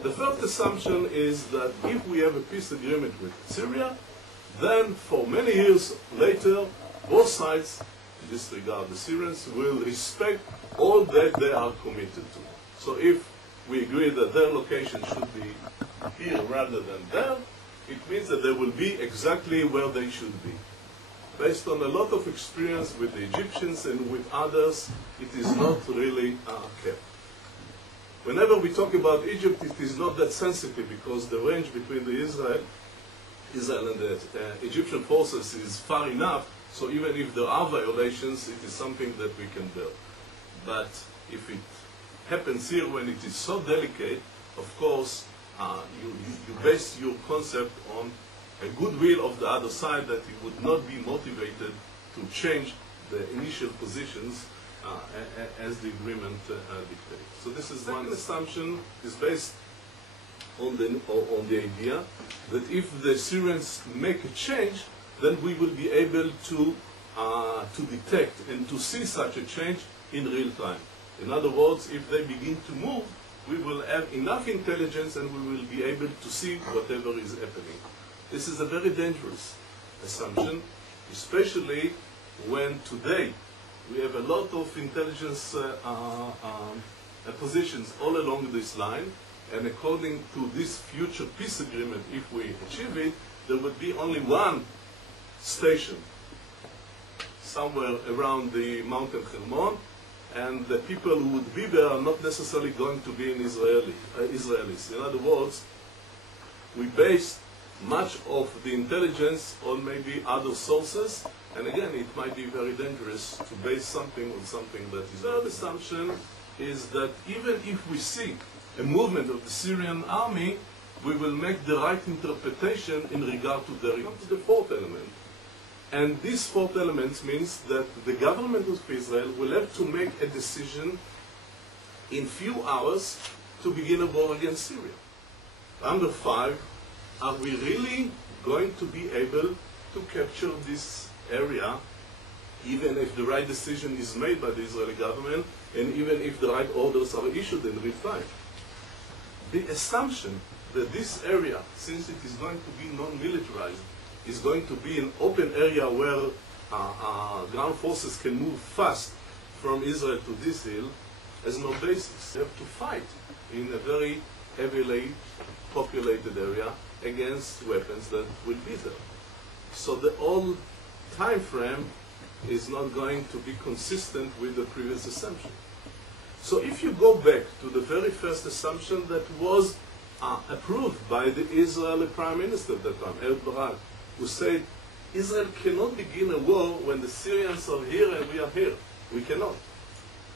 The first assumption is that if we have a peace agreement with Syria, then for many years later, both sides, in this regard the Syrians, will respect all that they are committed to. So if we agree that their location should be here rather than there, it means that they will be exactly where they should be. Based on a lot of experience with the Egyptians and with others, it is not really kept. Whenever we talk about Egypt, it is not that sensitive because the range between the Israel and the Egyptian forces is far enough, so even if there are violations, it is something that we can bear. But if it happens here when it is so delicate, of course, you base your concept on a goodwill of the other side that you would not be motivated to change the initial positions as the agreement dictates. So this is one assumption, is based on the idea that if the Syrians make a change, then we will be able to detect and to see such a change in real time. In other words, if they begin to move, we will have enough intelligence and we will be able to see whatever is happening. This is a very dangerous assumption, especially when today we have a lot of intelligence positions all along this line, and according to this future peace agreement, if we achieve it, there would be only one station somewhere around the mountain Hermon, and the people who would be there are not necessarily going to be Israelis. In other words, we base much of the intelligence on maybe other sources, and again, it might be very dangerous to base something on something that is. The third assumption is that even if we see a movement of the Syrian army, we will make the right interpretation in regard to the fourth element. And this fourth element means that the government of Israel will have to make a decision in few hours to begin a war against Syria. Number 5, are we really going to be able to capture this area, even if the right decision is made by the Israeli government, and even if the right orders are issued in real time? The assumption that this area, since it is going to be non-militarized, is going to be an open area where ground forces can move fast from Israel to this hill, has no basis. They have to fight in a very heavily populated area against weapons that will be there. So the whole time frame is not going to be consistent with the previous assumption. So if you go back to the very first assumption that was approved by the Israeli Prime Minister at that time, Ehud Barak, who said, Israel cannot begin a war when the Syrians are here and we are here. We cannot.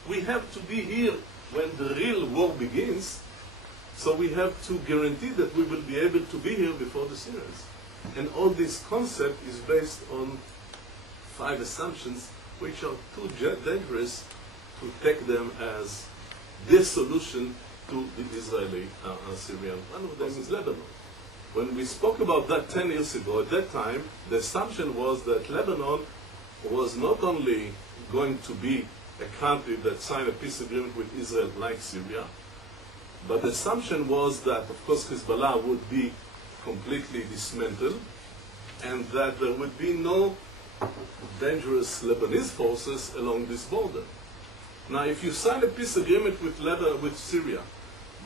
We have to be here when the real war begins, so we have to guarantee that we will be able to be here before the Syrians. And all this concept is based on 5 assumptions, which are too dangerous to take them as the solution to the Israeli-Syrian. One of them is Lebanon. When we spoke about that 10 years ago, at that time, the assumption was that Lebanon was not only going to be a country that signed a peace agreement with Israel like Syria, but the assumption was that, of course, Hezbollah would be completely dismantled, and that there would be no dangerous Lebanese forces along this border. Now, if you sign a peace agreement with Syria,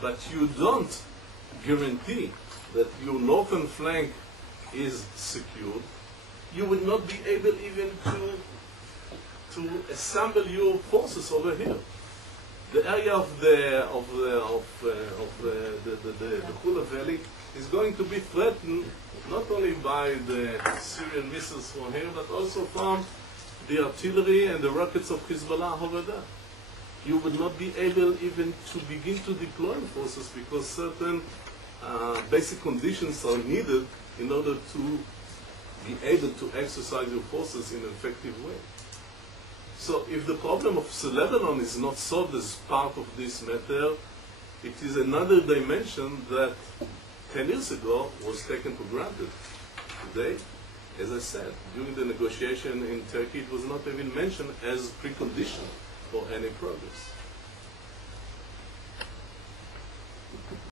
but you don't guarantee that your northern flank is secured, you will not be able even to assemble your forces over here. The area of the Hula Valley is going to be threatened not only by the Syrian missiles from here, but also from the artillery and the rockets of Hezbollah over there. You would not be able even to begin to deploy forces because certain basic conditions are needed in order to be able to exercise your forces in an effective way. So if the problem of Lebanon is not solved as part of this matter, it is another dimension that 10 years ago was taken for granted. Today, as I said, during the negotiation in Turkey, it was not even mentioned as precondition for any progress.